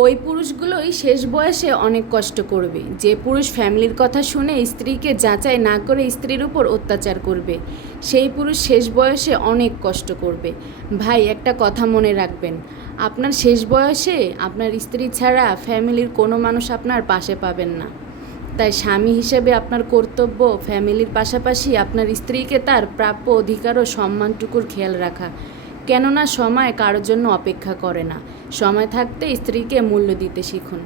ওই পুরুষগুলোই শেষ বয়সে অনেক কষ্ট করবে। যে পুরুষ ফ্যামিলির কথা শুনে স্ত্রীকে যাচাই না করে স্ত্রীর উপর অত্যাচার করবে, সেই পুরুষ শেষ বয়সে অনেক কষ্ট করবে। ভাই, একটা কথা মনে রাখবেন, আপনার শেষ বয়সে আপনার স্ত্রী ছাড়া ফ্যামিলির কোনো মানুষ আপনার পাশে পাবেন না। তাই স্বামী হিসেবে আপনার কর্তব্য ফ্যামিলির পাশাপাশি আপনার স্ত্রীকে তার প্রাপ্য অধিকার ও সম্মানটুকুর খেয়াল রাখা। কেননা সময় কারোর জন্য অপেক্ষা করে না। সময় থাকতে স্ত্রীকে মূল্য দিতে শিখুন।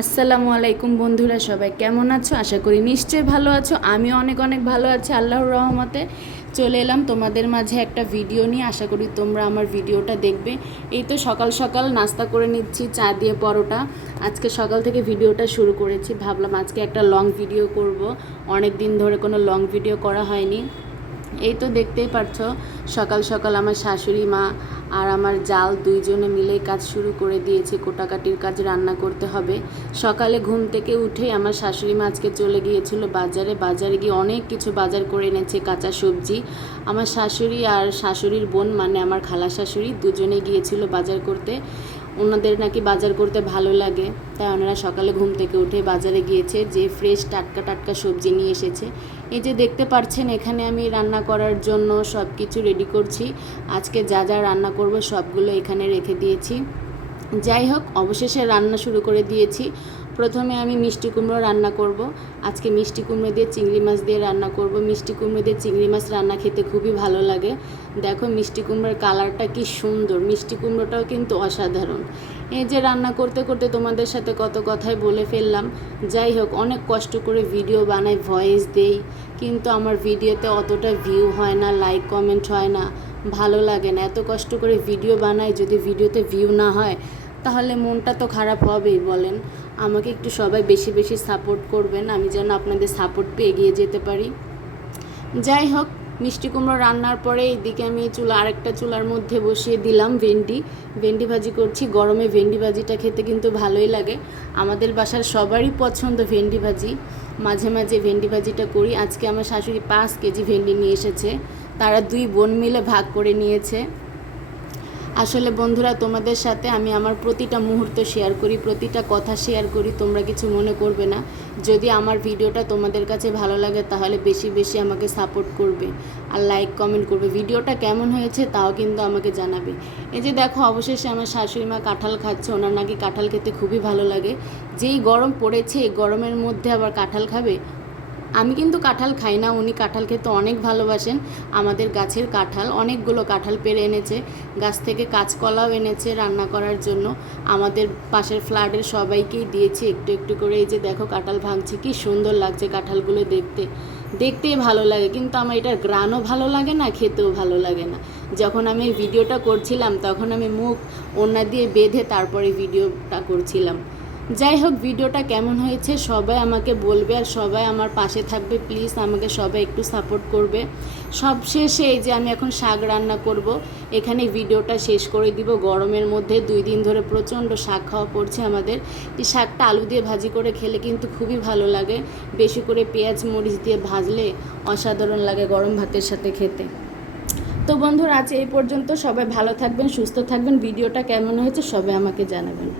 আসসালামু আলাইকুম বন্ধুরা, সবাই কেমন আছো? আশা করি নিশ্চয়ই ভালো আছো। আমিও অনেক অনেক ভালো আছি, আল্লাহর রহমতে। চলে এলাম তোমাদের মাঝে একটা ভিডিও নিয়ে। আশা করি তোমরা আমার ভিডিওটা দেখবে। এই তো সকাল সকাল নাস্তা করে নিচ্ছি, চা দিয়ে পরোটা। আজকে সকাল থেকে ভিডিওটা শুরু করেছি। ভাবলাম আজকে একটা লং ভিডিও করব। অনেক দিন ধরে কোনো লং ভিডিও করা হয়নি। এই তো দেখতেই পারছ, সকাল সকাল আমার শাশুড়ি মা আর আমার জাল দুইজনে মিলেই কাজ শুরু করে দিয়েছে, কোটাকাটির কাজ রান্না করতে হবে। সকালে ঘুম থেকে উঠেই আমার শাশুড়ি মা আজকে চলে গিয়েছিল বাজারে বাজারে গিয়ে অনেক কিছু বাজার করে এনেছে, কাঁচা সবজি। আমার শাশুড়ি আর শাশুড়ির বোন মানে আমার খালা শাশুড়ি দুজনে গিয়েছিল বাজার করতে। ওনাদের নাকি বাজার করতে ভালো লাগে। তাই ওনারা সকালে ঘুম থেকে উঠে বাজারে গিয়েছে, যে ফ্রেশ টাটকা টাটকা সবজি নিয়ে এসেছে। এই যে দেখতে পাচ্ছেন, এখানে আমি রান্না করার জন্য সব কিছু রেডি করছি। আজকে যা যা রান্না করব সবগুলো এখানে রেখে দিয়েছি। যাই হোক, অবশেষে রান্না শুরু করে দিয়েছি। প্রথমে আমি মিষ্টি কুমড়ো রান্না করব। আজকে মিষ্টি কুমড়ো দিয়ে চিংড়ি মাছ দিয়ে রান্না করব। মিষ্টি কুমড়ো দিয়ে চিংড়ি মাছ রান্না খেতে খুবই ভালো লাগে। দেখো মিষ্টি কুমড়োর কালারটা কি সুন্দর। মিষ্টি কুমড়োটাও কিন্তু অসাধারণ। এই যে রান্না করতে করতে তোমাদের সাথে কত কথাই বলে ফেললাম। যাই হোক, অনেক কষ্ট করে ভিডিও বানাই, ভয়েস দেই। কিন্তু আমার ভিডিওতে অতটা ভিউ হয় না লাইক কমেন্ট হয় না। ভালো লাগে না। এত কষ্ট করে ভিডিও বানাই, যদি ভিডিওতে ভিউ না হয় তাহলে মনটা তো খারাপ হবেই, বলেন। আমাকে একটু সবাই বেশি বেশি সাপোর্ট করবেন, আমি যেন আপনাদের সাপোর্ট পেয়ে এগিয়ে যেতে পারি। যাই হোক, মিষ্টি কুমড়ো রান্নার পরে এইদিকে আমি চুলা, আরেকটা চুলার মধ্যে বসিয়ে দিলাম ভেন্ডি। ভেন্ডি ভাজি করছি, গরমে ভেন্ডি ভাজিটা খেতে কিন্তু ভালোই লাগে। আমাদের বাসার সবারই পছন্দ ভেন্ডি ভাজি। মাঝে মাঝে ভেন্ডি ভাজিটা করি। আজকে আমার শাশুড়ি পাঁচ কেজি ভেন্ডি নিয়ে এসেছে। তারা দুই বোন মিলে ভাগ করে নিয়েছে। আসলে বন্ধুরা, তোমাদের সাথে আমি আমার প্রতিটা মুহূর্ত শেয়ার করি, প্রতিটা কথা শেয়ার করি, তোমরা কিছু মনে করবে না। যদি আমার ভিডিওটা তোমাদের কাছে ভালো লাগে, তাহলে বেশি বেশি আমাকে সাপোর্ট করবে আর লাইক কমেন্ট করবে। ভিডিওটা কেমন হয়েছে, তাও কিন্তু আমাকে জানাবে। এই যে দেখো, অবশেষে আমার শাশুড়ি মা কাঁঠাল খাচ্ছে, ওনার নাকি কাঁঠাল খেতে খুবই ভালো লাগে। যেই গরম পড়েছে গরমের মধ্যে আবার কাঁঠাল খাবে? আমি কিন্তু কাঁঠাল খাই না, উনি কাঁঠাল খেতে অনেক ভালোবাসেন। আমাদের গাছের কাঁঠাল, অনেকগুলো কাঁঠাল পেরে এনেছে। গাছ থেকে কাঁচকলাও এনেছে রান্না করার জন্য। আমাদের পাশের ফ্ল্যাটের সবাইকেই দিয়েছি একটু একটু করে। এই যে দেখো কাঁঠাল ভাঙছে, কি সুন্দর লাগছে কাঁঠালগুলো দেখতে। দেখতেই ভালো লাগে, কিন্তু আমার এটার গ্রানও ভালো লাগে না, খেতেও ভালো লাগে না। যখন আমি ভিডিওটা করছিলাম, তখন আমি মুখ ওনা দিয়ে বেঁধে তারপরে ভিডিওটা করছিলাম। যাই হোক, ভিডিওটা কেমন হয়েছে সবাই আমাকে বলবে আর সবাই আমার পাশে থাকবে। প্লিজ আমাকে সবাই একটু সাপোর্ট করবে। সবশেষে এই যে আমি এখন শাক রান্না করব এখানে ভিডিওটা শেষ করে দিব। গরমের মধ্যে দুই দিন ধরে প্রচণ্ড শাক খাওয়া পড়ছে আমাদের। এই শাকটা আলু দিয়ে ভাজি করে খেলে কিন্তু খুবই ভালো লাগে। বেশি করে পেঁয়াজ, মরিচ দিয়ে ভাজলে অসাধারণ লাগে গরম ভাতের সাথে খেতে। তো বন্ধুরা, আজ এই পর্যন্ত সবাই ভালো থাকবেন, সুস্থ থাকবেন। ভিডিওটা কেমন হয়েছে সবাই আমাকে জানাবেন।